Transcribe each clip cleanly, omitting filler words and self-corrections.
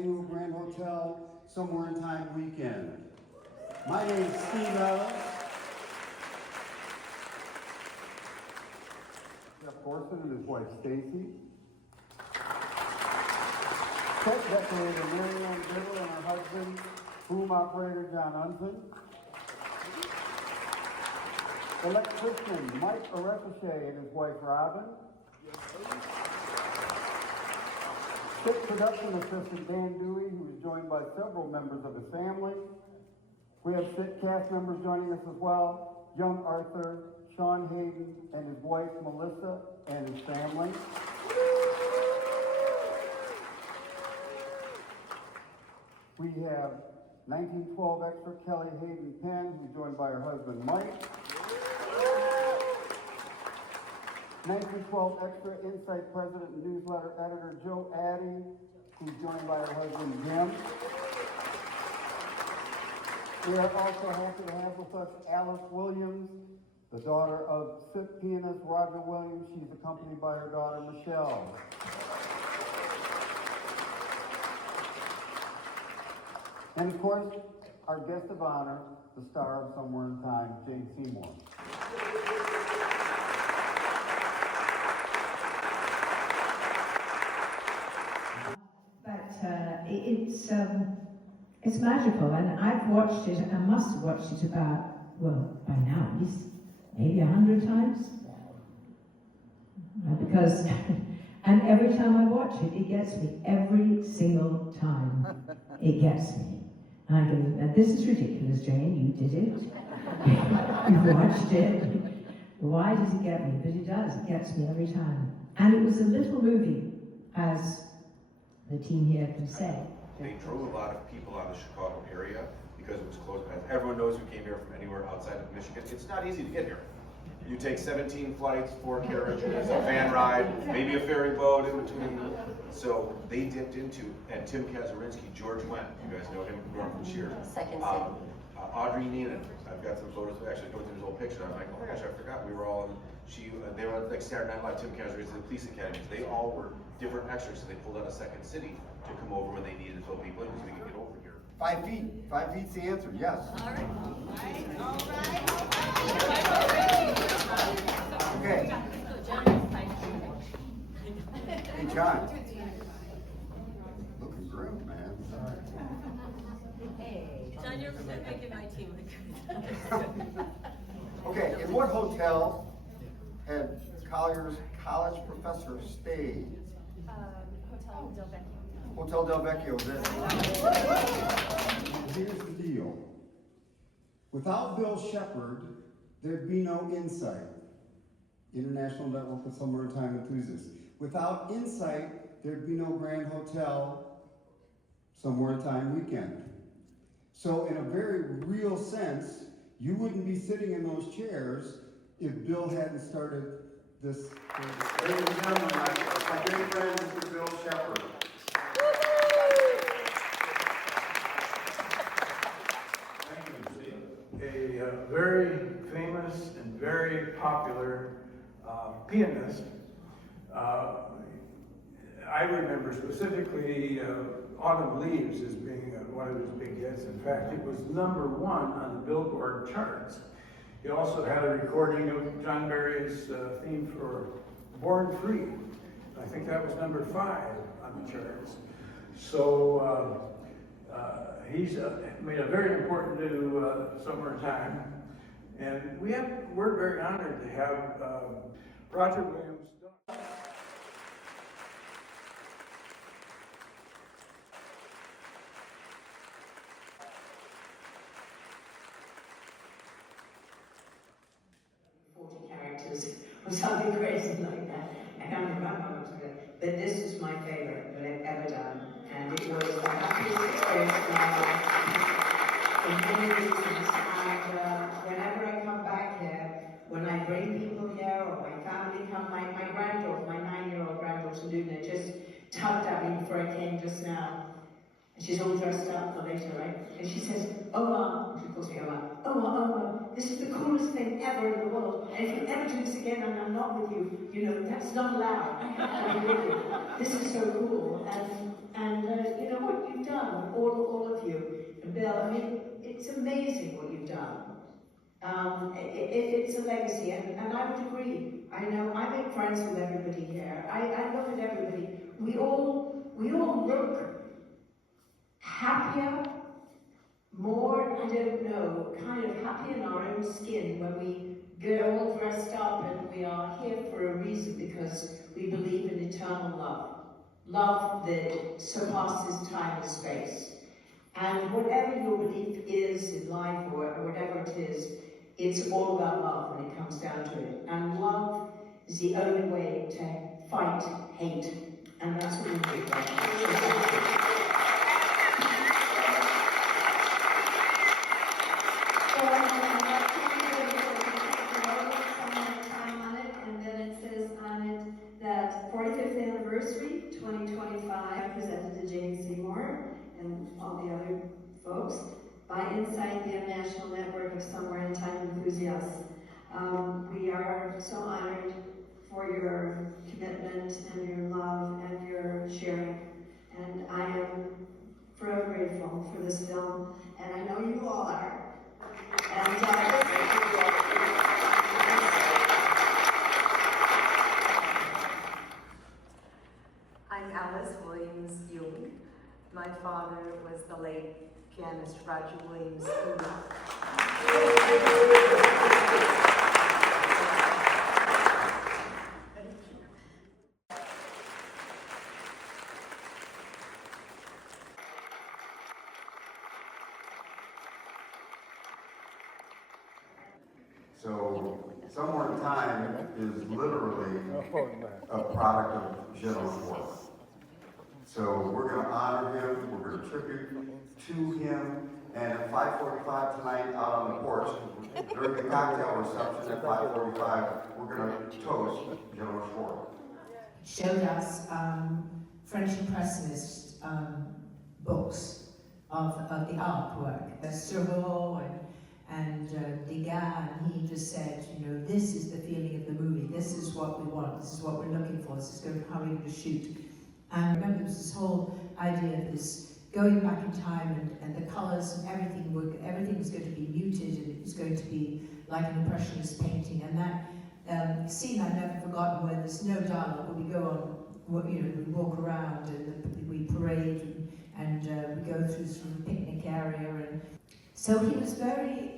Annual Grand Hotel Somewhere in Time weekend. My name is Steve Ellis. Jeff Corson and his wife Stacy. Set decorator Mary Ann Biddle and her husband, boom operator John Unson. Electrician Mike Orefiche and his wife Robin. Stick production assistant Dan Dewey, who is joined by several members of his family. We have SIT cast members joining us as well. Young Arthur, Sean Hayden and his wife Melissa and his family. We have 1912 extra Kelly Hayden Penn, who's joined by her husband Mike. 1912 extra Insight President and Newsletter Editor Joe Addy, who's joined by her husband Jim. We are also happy to have with us Alice Williams, the daughter of pianist Roger Williams. She's accompanied by her daughter Michelle. And of course, our guest of honor, the star of Somewhere in Time, Jane Seymour. It's magical, and I've watched it. I must have watched it about, well, by now at least maybe 100 times, because and every time I watch it, it gets me. Every single time, it gets me. And I go, this is ridiculous, Jane. You did it. You watched it. Why does it get me? But it does. It gets me every time. And it was a little movie, as the team here can say. They drove a lot of people out of the Chicago area because it was close. Everyone knows who came here from anywhere outside of Michigan. It's not easy to get here. You take 17 flights, 4 carriages, a van ride, maybe a ferry boat in between. So they dipped into, and Tim Kazurinsky, George Wendt, you guys know him from Northern Cheer. Second Audrey Neenan, I've got some photos, actually going through his old picture. I'm like, oh my gosh, I forgot. We were all they were like Saturday Night Live, Tim Kazurinsky, the police academy. They all were different extras, so they pulled out a second city to come over when they needed to fill people in so we could get over here. 5 feet. 5 feet's the answer, yes. All right. Okay. Hey, John. Looking great, man. Hey. John, you're making my team look Okay, in what hotel had Collier's college professor stayed? Hotel Del Vecchio. Hotel Del Vecchio, this. Here's the deal. Without Bill Shepard, there'd be no Insight, International Network of Somewhere in Time enthusiasts. Without Insight, there'd be no Grand Hotel Somewhere in Time weekend. So in a very real sense, you wouldn't be sitting in those chairs if Bill hadn't started this. Ladies and gentlemen, my great friend, Mr. Bill Shepard. Thank you, Steve. A very famous and very popular pianist. I remember specifically Autumn Leaves as being one of his big hits. In fact, it was #1 on the Billboard charts. He also had a recording of John Barry's theme for Born Free. I think that was #5 on the charts. So he's made a very important new Somewhere in Time. And we're very honored to have Roger Williams. Or something crazy like that. I can't remember what it was, but this is my favorite that I've ever done, and it was the happiest experience of my life for many reasons. And whenever I come back here, when I bring people here or my family come, my granddaughter, my 9-year-old granddaughter Luna, just tugged at me before I came just now. And she's all dressed up for later, right? And she says, Oma, she calls me Oma, Oma, this is the coolest thing ever in the world. And if you ever do this again and I'm not with you, you know, that's not allowed. I'm with you. This is so cool. And you know what you've done, all of you. And Bill, I mean, it's amazing what you've done. It's a legacy, and I would agree. I know I make friends with everybody here. I look at everybody. We all look happier, more, I don't know, kind of happy in our own skin when we get all dressed up, and we are here for a reason, because we believe in eternal love. Love that surpasses time and space. And whatever your belief is in life, or whatever it is, it's all about love when it comes down the only way to fight hate, and that's what we do. So thank you. And then it says on it that 45th anniversary, 2025, presented to Jane Seymour and all the other folks by Insight, the International Network of Somewhere in Time Enthusiasts. We are so honored for your commitment and your love and your sharing. And I am forever grateful for this film, and I know you all are. And I'm Alice Williams Ewing. My father was the late pianist Roger Williams Ewing. So, Somewhere in Time is literally a product of Jeannot Szwarc. So we're going to honor him, we're going to tribute to him, and at 5:45 tonight out on the porch, during the cocktail reception at 5:45, we're going to toast Jeannot Szwarc. Showed us French Impressionist books of the artwork, Seurat and Degas, and he just said, you know, this is the feeling of the movie, this is what we want, this is what we're looking for, this is how we're going to shoot. And remember, there was this whole idea of this going back in time and the colours and everything was going to be muted and it was going to be like an Impressionist painting. And that scene I've never forgotten where there's no dialogue, but we go on, you know, we walk around and we parade and we go through sort of a picnic area. And so he was very,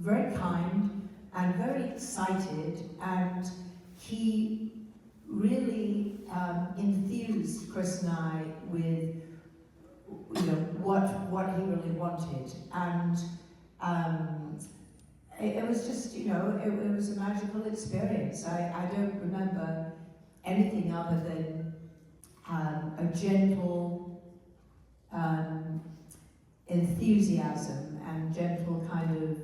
very kind and very excited, and he really enthused Chris and I with, you know, what he really wanted, and it was just, you know, it was a magical experience. I don't remember anything other than a gentle enthusiasm and gentle kind of,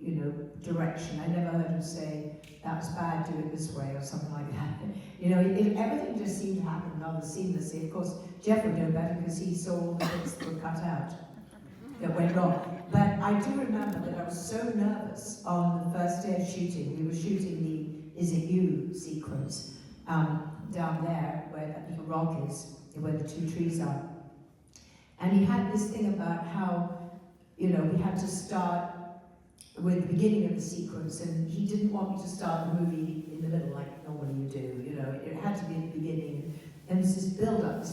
you know, direction. I never heard him say, that was bad, do it this way, or something like that. You know, everything just seemed to happen rather seamlessly. Of course, Jeff would know better because he saw all the bits that were cut out that went wrong. But I do remember that I was so nervous on the first day of shooting. We were shooting the Is It You sequence down there where that little rock is, where the two trees are. And he had this thing about how, you know, we had to start with the beginning of the sequence, and he didn't want me to start the movie in the middle like normally you do, you know, it had to be at the beginning. And this build up,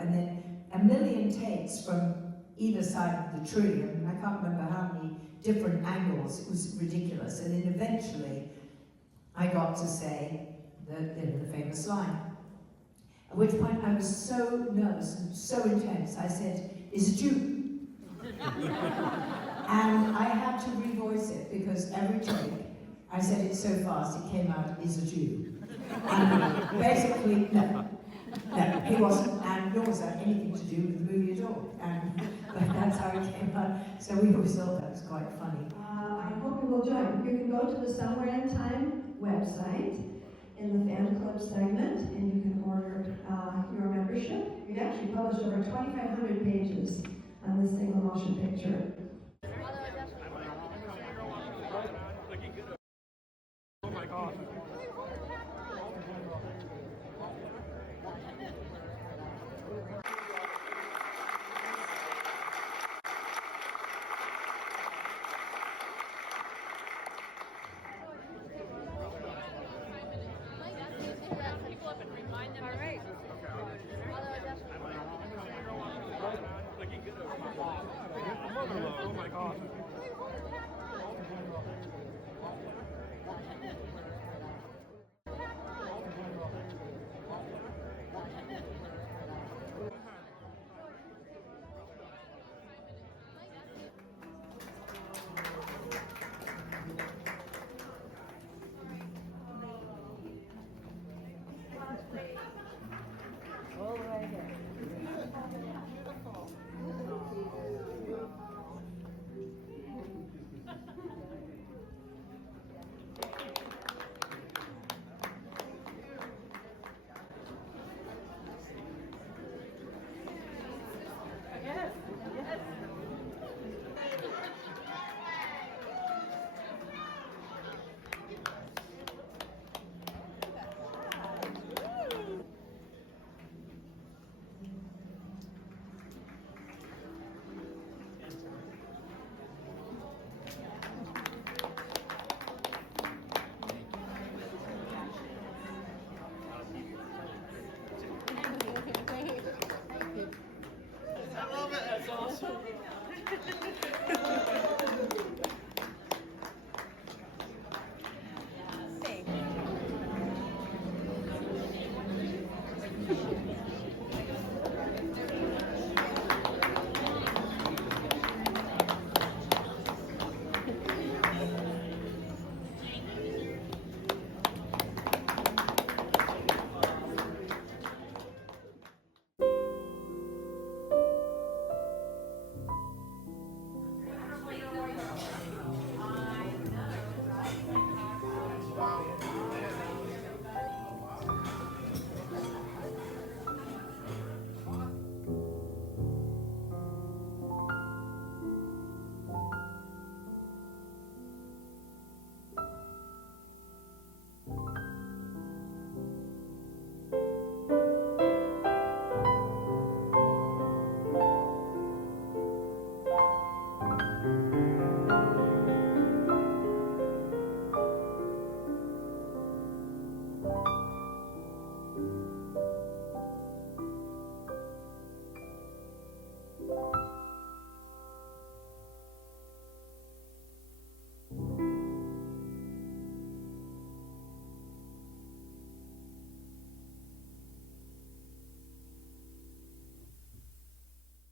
and then a million takes from either side of the tree. I mean, I can't remember how many different angles, it was ridiculous. And then eventually, I got to say the famous line. At which point I was so nervous and so intense, I said, "Is it you?" And I had to revoice it because every take, I said it so fast, it came out, "Is it you?" And basically, no, he wasn't, and nor was that anything to do with the movie at all. But that's how it came out. So we always thought that was quite funny. I hope you will join. You can go to the Somewhere in Time website in the fan club segment, and you can order your membership. We've actually published over 2,500 pages on this single motion picture. Oh my God. Oh my God.